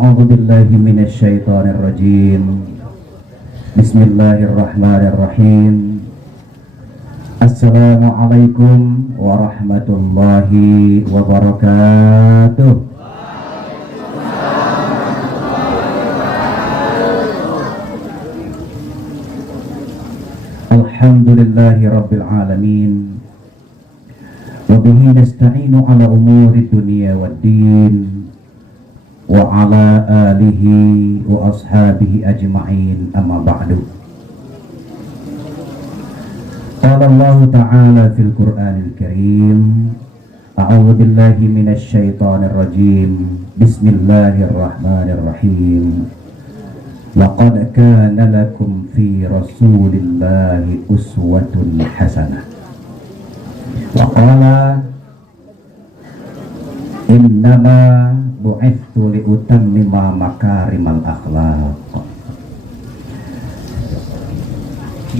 A'udzu billahi minasyaitonir rajim. Bismillahirrahmanirrahim. Assalamualaikum warahmatullahi wabarakatuh. Alhamdulillahi rabbil alamin. Wa bihi nasta'inu ala umuri dunya waddin. Wa ala alihi wa ashabihi ajma'in, amma ba'du. Qala Allah ta'ala fil Qur'anil Karim, a'udzu billahi minasy syaithanir rajim. Bismillahirrahmanirrahim. Laqad kana lakum fi Rasulillahi uswatun hasanah. Wa qala innama bu'ithtu liutammima makarimal akhlaq.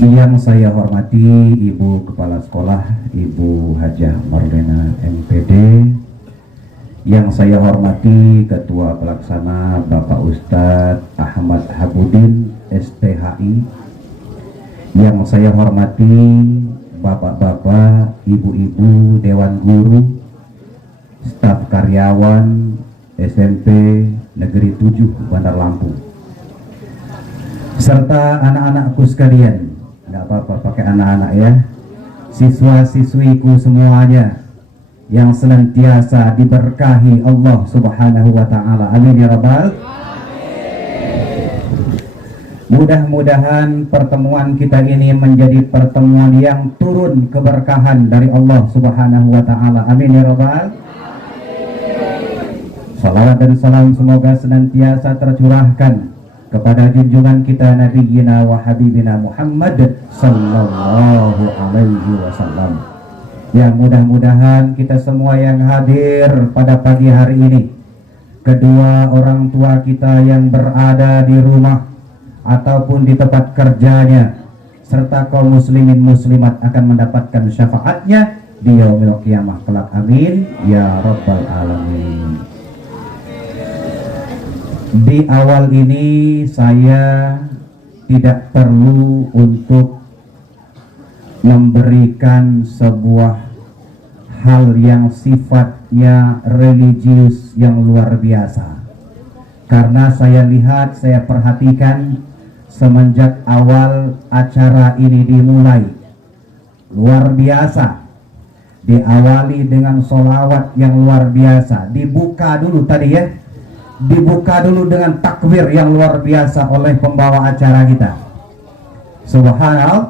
Yang saya hormati Ibu Kepala Sekolah, Ibu Hajah Marlena MPD. Yang saya hormati Ketua Pelaksana Bapak Ustadz Ahmad Habudin STHI. Yang saya hormati Bapak-bapak, Ibu-ibu Dewan Guru, staf karyawan SMP Negeri 7 Bandar Lampung, serta anak-anakku sekalian. Nggak apa-apa pakai anak-anak ya, siswa-siswiku semuanya yang senantiasa diberkahi Allah Subhanahu wa ta'ala. Amin ya rabbal. Mudah-mudahan pertemuan kita ini menjadi pertemuan yang turun keberkahan dari Allah Subhanahu wa ta'ala. Amin ya rabbal. Salawat dan salam semoga senantiasa tercurahkan kepada junjungan kita Nabiyyina wa Habibina Muhammad sallallahu alaihi wasallam. Ya, mudah-mudahan kita semua yang hadir pada pagi hari ini, kedua orang tua kita yang berada di rumah ataupun di tempat kerjanya, serta kaum muslimin muslimat akan mendapatkan syafaatnya di yaumil qiyamah kelak. Amin ya rabbal alamin. Di awal ini saya tidak perlu untuk memberikan sebuah hal yang sifatnya religius yang luar biasa, karena saya lihat, saya perhatikan semenjak awal acara ini dimulai, luar biasa. Diawali dengan sholawat yang luar biasa, dibuka dulu tadi ya, dibuka dulu dengan takbir yang luar biasa oleh pembawa acara kita. Subhanallah.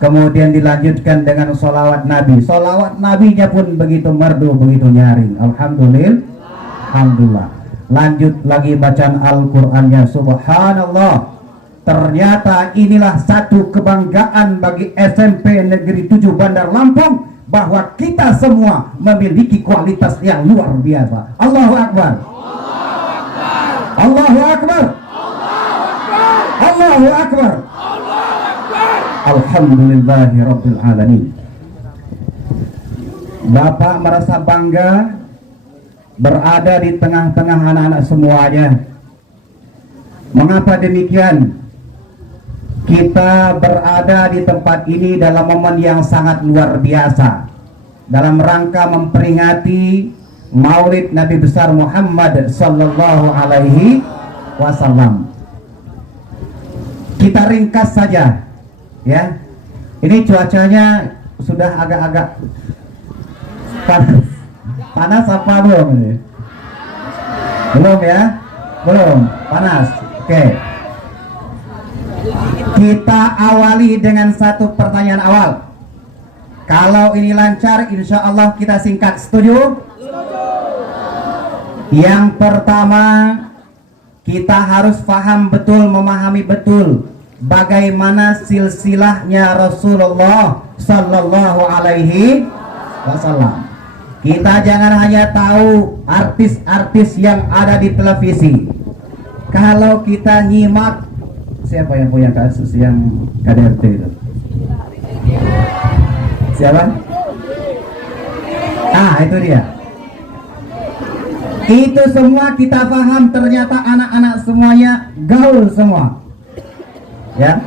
Kemudian dilanjutkan dengan sholawat Nabi. Sholawat Nabinya pun begitu merdu, begitu nyaring. Alhamdulillah. Lanjut lagi bacaan Al-Qur'annya. Subhanallah. Ternyata inilah satu kebanggaan bagi SMP Negeri 7 Bandar Lampung, bahwa kita semua memiliki kualitas yang luar biasa. Allahu Akbar. Allahu Akbar. Allahu Akbar. Alhamdulillahi rabbil alamin. Bapak merasa bangga berada di tengah-tengah anak-anak semuanya. Mengapa demikian? Kita berada di tempat ini dalam momen yang sangat luar biasa, dalam rangka memperingati Maulid Nabi besar Muhammad sallallahu alaihi wasallam. Kita ringkas saja ya. Ini cuacanya sudah agak-agak panas. Panas apa belum ini? Belum ya? Belum, panas. Oke. Kita awali dengan satu pertanyaan awal. Kalau ini lancar, insya Allah kita singkat. Setuju? Yang pertama, kita harus paham betul, memahami betul bagaimana silsilahnya Rasulullah sallallahu alaihi wasallam. Kita jangan hanya tahu artis-artis yang ada di televisi. Kalau kita nyimak, siapa yang punya kasus yang KDRT itu? Siapa? Ah, itu dia. Itu semua kita paham, ternyata anak-anak semuanya gaul semua. Ya.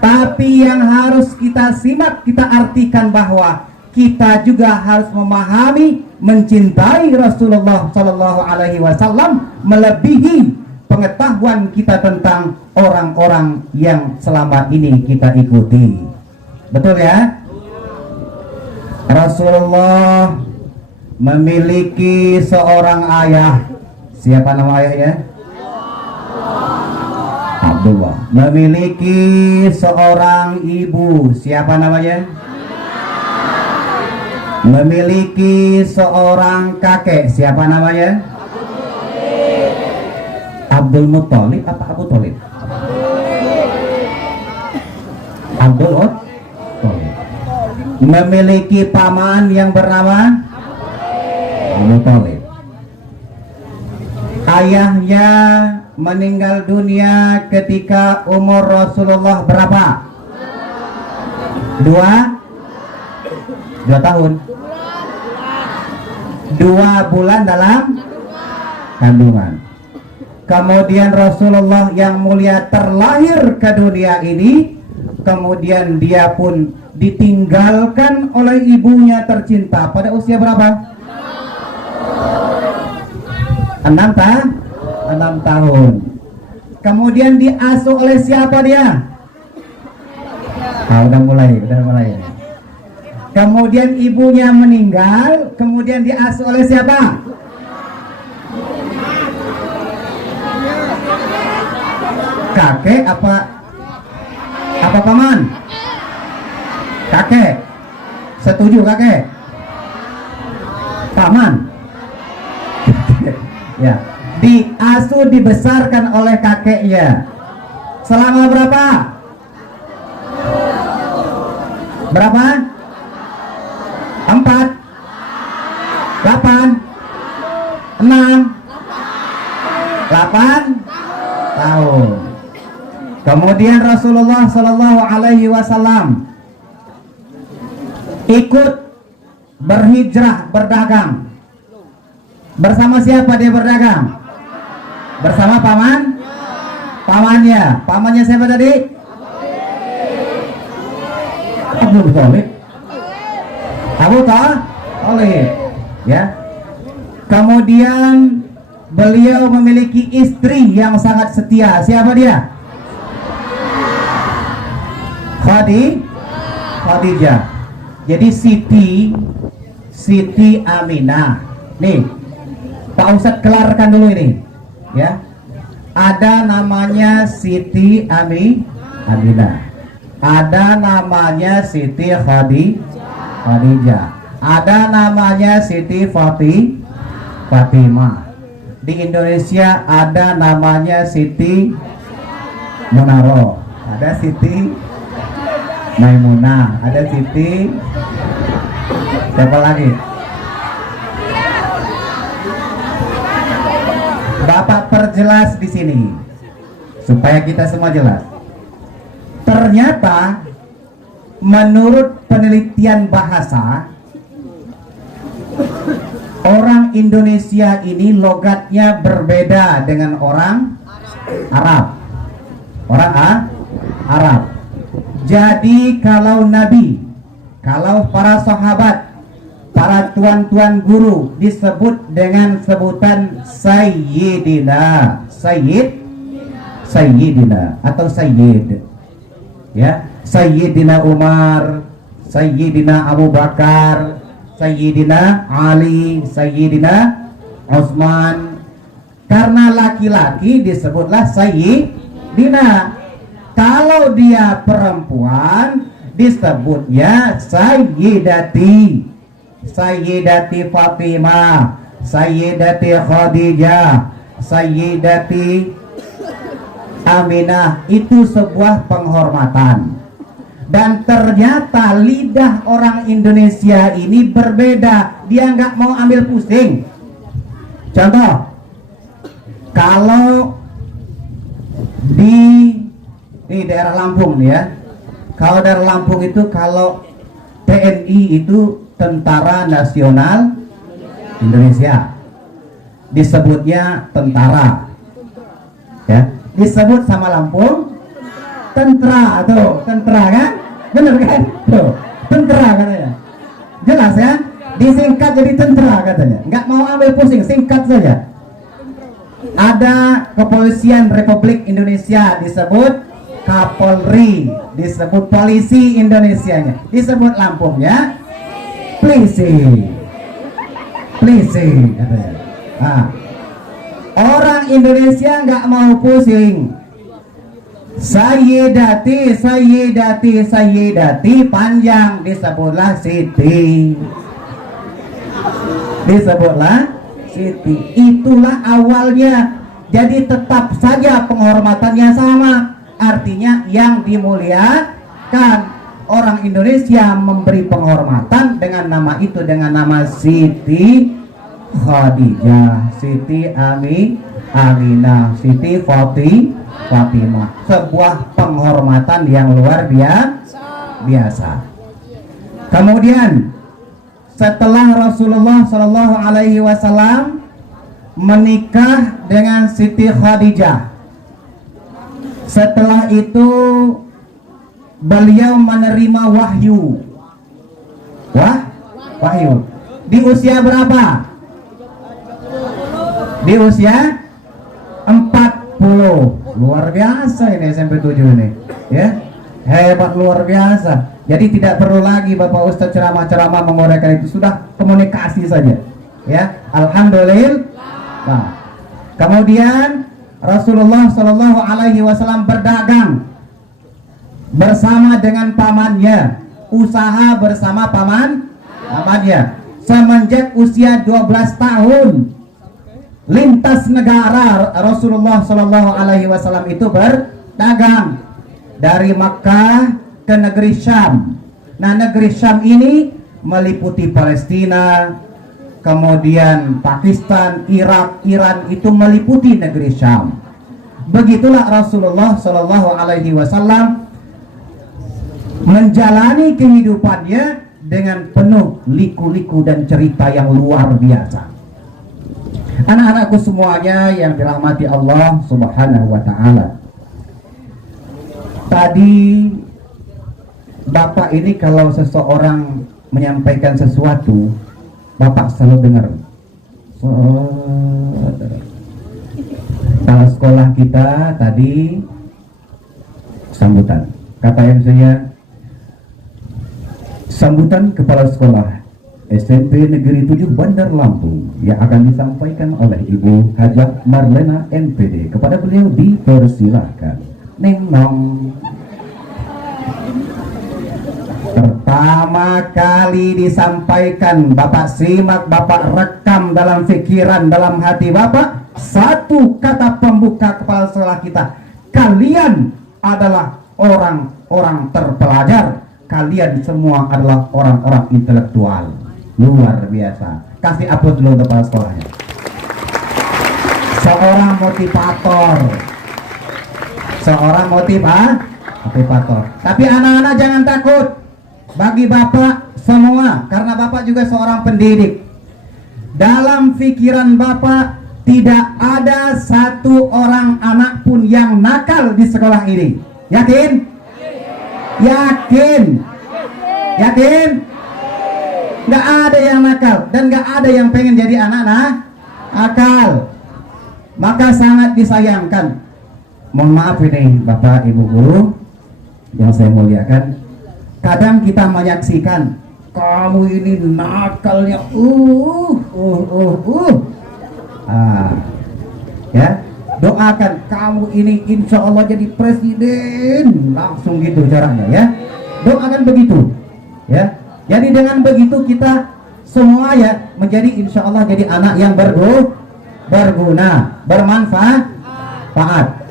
Tapi yang harus kita simak, kita artikan bahwa kita juga harus memahami, mencintai Rasulullah Sallallahu Alaihi Wasallam melebihi pengetahuan kita tentang orang-orang yang selama ini kita ikuti. Betul ya? Rasulullah memiliki seorang ayah. Siapa nama ayahnya? Abdullah. Memiliki seorang ibu. Siapa namanya? Memiliki seorang kakek. Siapa namanya? Abdul Muttalib apa Abu Thalib? Abdul Muttalib. Memiliki paman yang bernama Abu Thalib. Ayahnya meninggal dunia ketika umur Rasulullah berapa? 2 tahun. 2 bulan dalam kandungan. Kemudian Rasulullah yang mulia terlahir ke dunia ini, kemudian dia pun ditinggalkan oleh ibunya tercinta pada usia berapa? 6 tahun. Kemudian diasuh oleh siapa dia? Udah mulai. Kemudian ibunya meninggal, kemudian diasuh oleh siapa? Kakek apa paman? Kakek. Setuju kakek? Paman. Ya, diasuh, dibesarkan oleh kakeknya. Selama berapa? 4, 8, 6, 8 tahun. Kemudian Rasulullah Sallallahu Alaihi Wasallam ikut berhijrah, berdagang. Bersama siapa dia berdagang? Bersama pamannya. Pamannya siapa tadi? Abu Thalib. Abu Thalib. Ya. Kemudian beliau memiliki istri yang sangat setia. Siapa dia? Khadijah. Jadi Siti Aminah. Nih, Pak Ustadz kelarkan dulu ini, ya. Ada namanya Siti Aminah. Ada namanya Siti Khadijah. Ada namanya Siti Fatimah. Di Indonesia ada namanya Siti Munaro. Ada Siti Maimunah, ada Siti, siapa lagi? Bapak perjelas di sini supaya kita semua jelas. Ternyata menurut penelitian bahasa, orang Indonesia ini logatnya berbeda dengan orang Arab. Arab. Jadi kalau Nabi, kalau para sahabat, para tuan-tuan guru disebut dengan sebutan Sayyidina atau Sayyid, ya, Sayyidina Umar, Sayyidina Abu Bakar, Sayyidina Ali, Sayyidina Utsman. Karena laki-laki disebutlah Sayyidina. Kalau dia perempuan disebutnya Sayyidati Fatimah, Sayyidati Khadijah, Sayyidati Aminah. Itu sebuah penghormatan. Dan ternyata lidah orang Indonesia ini berbeda. Dia nggak mau ambil pusing. Contoh, kalau di daerah Lampung nih ya, kalau daerah Lampung itu kalau TNI itu Tentara Nasional Indonesia. disebutnya tentara. Ya, disebut sama Lampung tentara tuh, tentara kan? Bener kan? Tuh, tentara katanya. Jelas ya? Disingkat jadi tentara katanya. Nggak mau ambil pusing, singkat saja. Ada Kepolisian Republik Indonesia disebut Kapolri, disebut Polisi Indonesianya, disebut Lampungnya Polisi, polisi katanya. Nah, orang Indonesia nggak mau pusing. Sayyidati, Sayyidati, Sayyidati panjang disebutlah Siti, disebutlah Siti. Itulah awalnya. Jadi tetap saja penghormatannya sama. Artinya yang dimuliakan, orang Indonesia memberi penghormatan dengan nama itu, dengan nama Siti Khadijah, Siti Aminah, Siti Fatimah. Sebuah penghormatan yang luar biasa. Kemudian setelah Rasulullah Shallallahu Alaihi Wasallam menikah dengan Siti Khadijah, setelah itu beliau menerima wahyu. Wahyu di usia berapa? Di usia 40. Luar biasa ini SMP 7 ini, ya, hebat luar biasa. Jadi tidak perlu lagi Bapak Ustadz ceramah-ceramah menguraikan itu, sudah komunikasi saja, ya. Alhamdulillah. Nah, kemudian Rasulullah Shallallahu Alaihi Wasallam berdagang bersama dengan pamannya, usaha bersama pamannya. Semenjak usia 12 tahun, lintas negara Rasulullah Shallallahu Alaihi Wasallam itu berdagang dari Makkah ke negeri Syam. Nah, negeri Syam ini meliputi Palestina, kemudian Pakistan, Irak, Iran, itu meliputi negeri Syam. Begitulah Rasulullah Shallallahu Alaihi Wasallam menjalani kehidupannya dengan penuh liku-liku dan cerita yang luar biasa. Anak-anakku semuanya yang dirahmati Allah Subhanahu wa Ta'ala, tadi Bapak ini kalau seseorang menyampaikan sesuatu, Bapak selalu dengar. Kalau sekolah kita tadi sambutan, kata MC-nya, sambutan kepala sekolah SMP Negeri 7 Bandar Lampung yang akan disampaikan oleh Ibu Hajah Marlena MPD. Kepada beliau dipersilahkan. Neng nong. Pertama kali disampaikan, Bapak simak, Bapak rekam dalam pikiran, dalam hati Bapak, satu kata pembuka kepala sekolah kita. Kalian adalah orang-orang terpelajar. Kalian semua adalah orang-orang intelektual. Luar biasa. Kasih aplaus dulu kepala sekolahnya. Seorang motivator. Seorang motivator. Tapi anak-anak jangan takut. Bagi Bapak semua, karena Bapak juga seorang pendidik, dalam pikiran Bapak tidak ada satu orang anak pun yang nakal di sekolah ini. Yakin? Yakin? Yakin? Nggak ada yang nakal dan nggak ada yang pengen jadi anak nakal. Maka sangat disayangkan. Mohon maaf ini Bapak Ibu Guru yang saya muliakan, kadang kita menyaksikan kamu ini nakalnya, ya, doakan kamu ini insya Allah jadi presiden, langsung gitu caranya, ya, doakan begitu, ya. Jadi dengan begitu kita semua ya menjadi insya Allah jadi anak yang berguna, bermanfaat.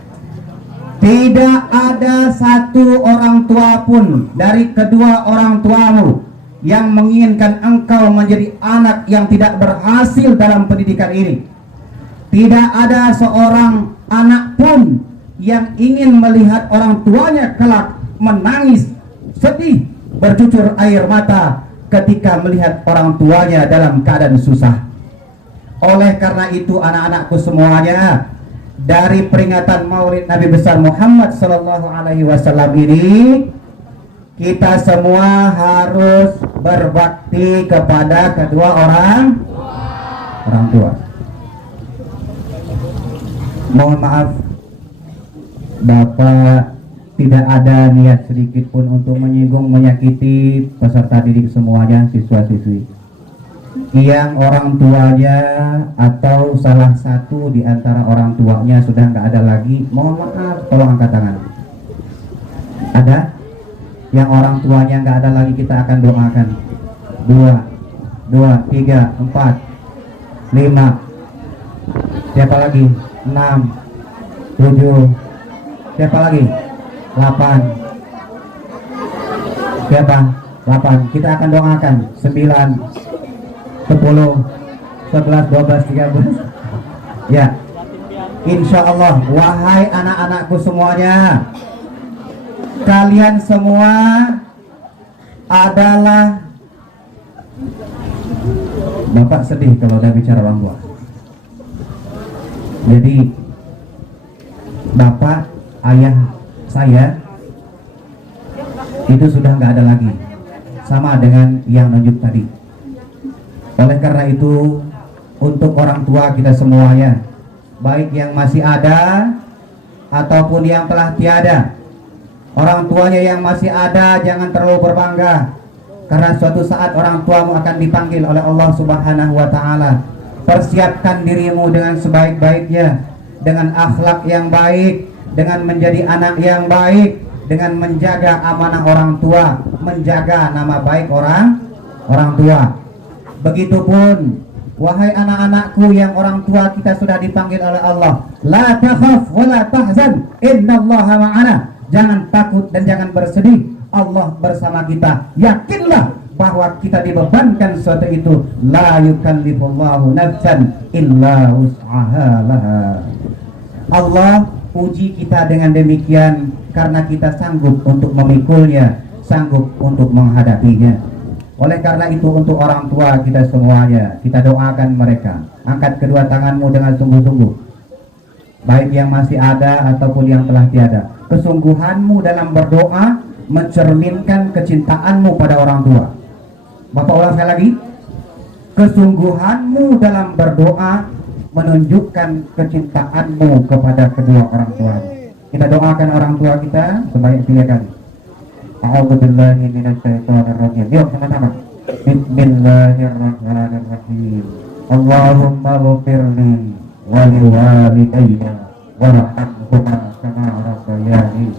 Tidak ada satu orang tua pun dari kedua orang tuamu yang menginginkan engkau menjadi anak yang tidak berhasil dalam pendidikan ini. Tidak ada seorang anak pun yang ingin melihat orang tuanya kelak menangis, sedih, bercucur air mata ketika melihat orang tuanya dalam keadaan susah. Oleh karena itu anak-anakku semuanya, dari peringatan Maulid Nabi besar Muhammad sallallahu alaihi wasallam ini, kita semua harus berbakti kepada kedua orang tua. Mohon maaf, Bapak tidak ada niat sedikit pun untuk menyinggung, menyakiti peserta didik semuanya, siswa-siswi yang orang tuanya atau salah satu di antara orang tuanya sudah nggak ada lagi. Mohon maaf, tolong angkat tangan. Ada yang orang tuanya nggak ada lagi, kita akan doakan. 2, 3, 4, 5. Siapa lagi? 6, 7. Siapa lagi? 8. Siapa? 8. Kita akan doakan. 9, 10, 11, 12, 13. Ya, insya Allah. Wahai anak-anakku semuanya, kalian semua adalah, Bapak sedih kalau udah bicara orang tua. Jadi Bapak, ayah saya itu sudah nggak ada lagi, sama dengan yang nunjuk tadi. Oleh karena itu, untuk orang tua kita semuanya, baik yang masih ada ataupun yang telah tiada, orang tuanya yang masih ada jangan terlalu berbangga, karena suatu saat orang tuamu akan dipanggil oleh Allah Subhanahu wa Ta'ala. Persiapkan dirimu dengan sebaik-baiknya, dengan akhlak yang baik, dengan menjadi anak yang baik, dengan menjaga amanah orang tua, menjaga nama baik orang tua. Begitupun wahai anak-anakku yang orang tua kita sudah dipanggil oleh Allah, la takhaf wa la tahzan innallaha ma'ana. Jangan takut dan jangan bersedih, Allah bersama kita. Yakinlah bahwa kita dibebankan sesuatu itu. La yukallifullahu nafsan illa wus'aha laha. Allah uji kita dengan demikian karena kita sanggup untuk memikulnya, sanggup untuk menghadapinya. Oleh karena itu, untuk orang tua kita semuanya, kita doakan mereka. Angkat kedua tanganmu dengan sungguh-sungguh, baik yang masih ada ataupun yang telah tiada. Kesungguhanmu dalam berdoa mencerminkan kecintaanmu pada orang tua. Bapak ulang sekali lagi, kesungguhanmu dalam berdoa menunjukkan kecintaanmu kepada kedua orang tua. Kita doakan orang tua kita sebanyak 3 kali. A'udzubillahi minasyaitonir rajim. Yuk sama-sama. Bismillahirrahmanirrahim. Allahumma ghfirli wa liwalidayya warhamhuma kama rabbayani.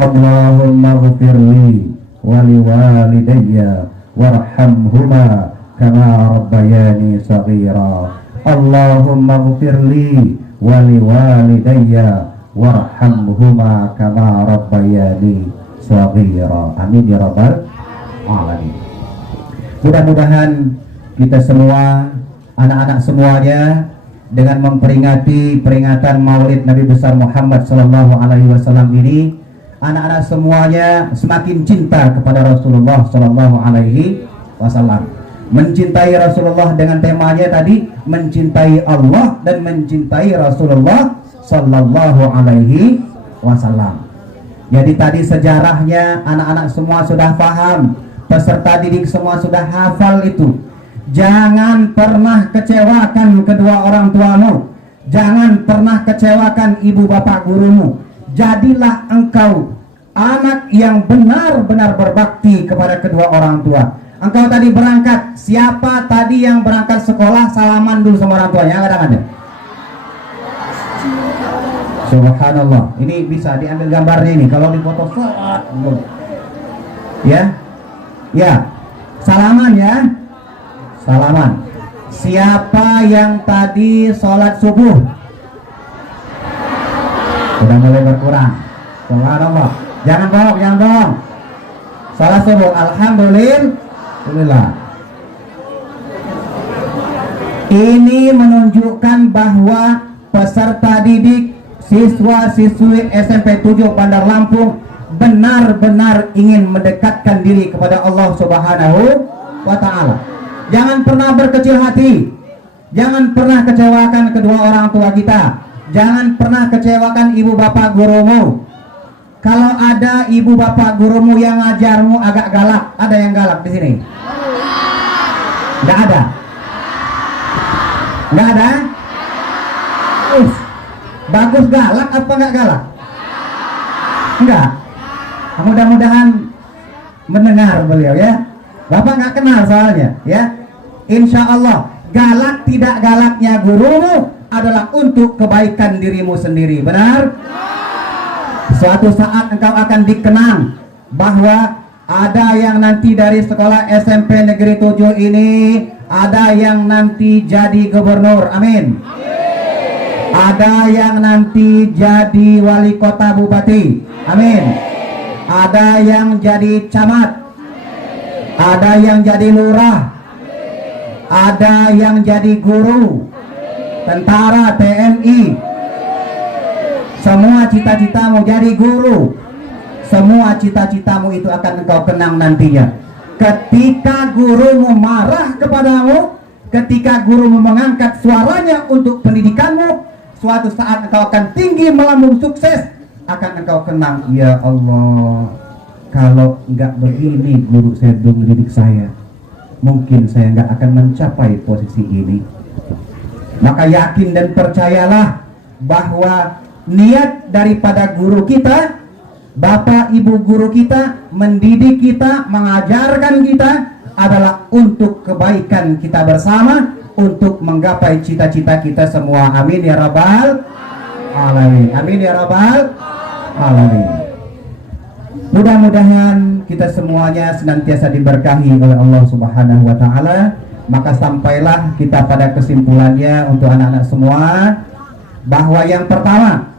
Allahumma ghfirli wa liwalidayya warhamhuma kama rabbayani shaghira. Allahumma ghfirli wa liwalidayya warhamhuma kama rabbayani shaghira. Amin ya rabbal alamin. Mudah-mudahan kita semua, anak-anak semuanya, dengan memperingati peringatan Maulid Nabi besar Muhammad sallallahu alaihi wasallam ini, anak-anak semuanya semakin cinta kepada Rasulullah sallallahu alaihi wasallam. Mencintai Rasulullah dengan temanya tadi, mencintai Allah dan mencintai Rasulullah sallallahu alaihi wasallam. Jadi tadi sejarahnya anak-anak semua sudah paham, peserta didik semua sudah hafal itu. Jangan pernah kecewakan kedua orang tuamu, jangan pernah kecewakan ibu bapak gurumu. Jadilah engkau anak yang benar-benar berbakti kepada kedua orang tua. Engkau tadi berangkat, siapa tadi yang berangkat sekolah salaman dulu sama orang tuanya? Ada. Subhanallah, ini bisa diambil gambarnya ini. Kalau dipoto ya, salaman ya, salaman. Siapa yang tadi sholat subuh? Sudah mulai berkurang. Subhanallah. Jangan bohong. Sholat subuh, alhamdulillah. Ini menunjukkan bahwa peserta didik, siswa-siswi SMP 7 Bandar Lampung benar-benar ingin mendekatkan diri kepada Allah Subhanahu wa Ta'ala. Jangan pernah berkecil hati. Jangan pernah kecewakan kedua orang tua kita. Jangan pernah kecewakan ibu bapak gurumu. Kalau ada ibu bapak gurumu yang ngajarmu agak galak, ada yang galak di sini? Nggak ada? Nggak ada? Bagus galak apa nggak galak? Enggak. Mudah-mudahan mendengar beliau ya. Bapak nggak kenal soalnya ya. Insya Allah galak tidak galaknya gurumu adalah untuk kebaikan dirimu sendiri. Benar? Suatu saat engkau akan dikenang bahwa ada yang nanti dari sekolah SMP Negeri 7 ini, ada yang nanti jadi gubernur. Amin. Ada yang nanti jadi wali kota bupati. Amin. Ada yang jadi camat. Ada yang jadi lurah. Ada yang jadi guru, tentara, TNI. Semua cita-citamu jadi guru. Semua cita-citamu itu akan engkau kenang nantinya. Ketika gurumu marah kepadamu, ketika gurumu mengangkat suaranya untuk pendidikanmu, suatu saat engkau akan tinggi melambung sukses, akan engkau kenang, ya Allah, kalau nggak begini guru saya belum mendidik saya, mungkin saya nggak akan mencapai posisi ini. Maka yakin dan percayalah bahwa niat daripada guru kita, bapak ibu guru kita, mendidik kita, mengajarkan kita adalah untuk kebaikan kita bersama, untuk menggapai cita-cita kita semua. Amin ya rabbal alamin. Amin ya rabbal alamin. Mudah-mudahan kita semuanya senantiasa diberkahi oleh Allah Subhanahu wa taala. Maka sampailah kita pada kesimpulannya untuk anak-anak semua, bahwa yang pertama,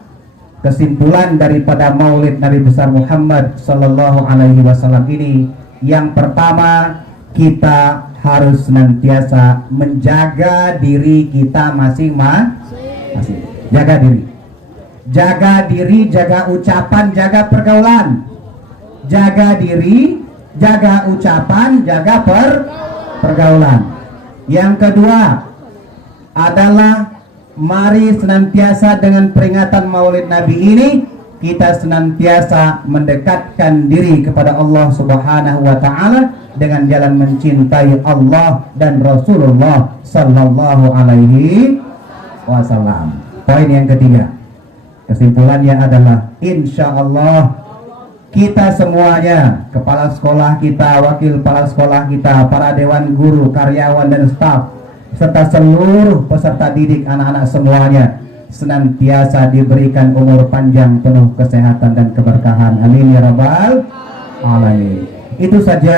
kesimpulan daripada Maulid Nabi besar Muhammad sallallahu alaihi wasallam ini, yang pertama, kita harus senantiasa menjaga diri kita masing-masing. Jaga diri. Jaga diri, jaga ucapan, jaga pergaulan. Jaga diri, jaga ucapan, jaga pergaulan. Yang kedua adalah mari senantiasa dengan peringatan Maulid Nabi ini kita senantiasa mendekatkan diri kepada Allah Subhanahu wa taala dengan jalan mencintai Allah dan Rasulullah sallallahu alaihi wasallam. Poin yang ketiga, kesimpulannya adalah insya Allah kita semuanya, kepala sekolah kita, wakil kepala sekolah kita, para dewan guru, karyawan dan staf, serta seluruh peserta didik anak-anak semuanya senantiasa diberikan umur panjang, penuh kesehatan dan keberkahan. Amin ya rabbal alamin. Itu saja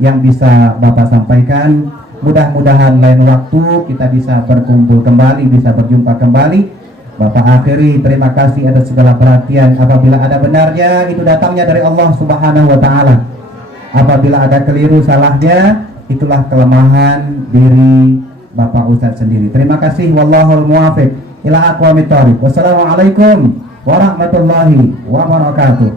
yang bisa Bapak sampaikan. Mudah-mudahan lain waktu kita bisa berkumpul kembali, bisa berjumpa kembali. Bapak akhiri, terima kasih atas segala perhatian. Apabila ada benarnya, itu datangnya dari Allah Subhanahu wa taala. Apabila ada keliru salahnya, itulah kelemahan diri Bapak Ustadz sendiri. Terima kasih. Wallahul muwafiq ila aqwamit thoriq. Wassalamualaikum warahmatullahi wabarakatuh.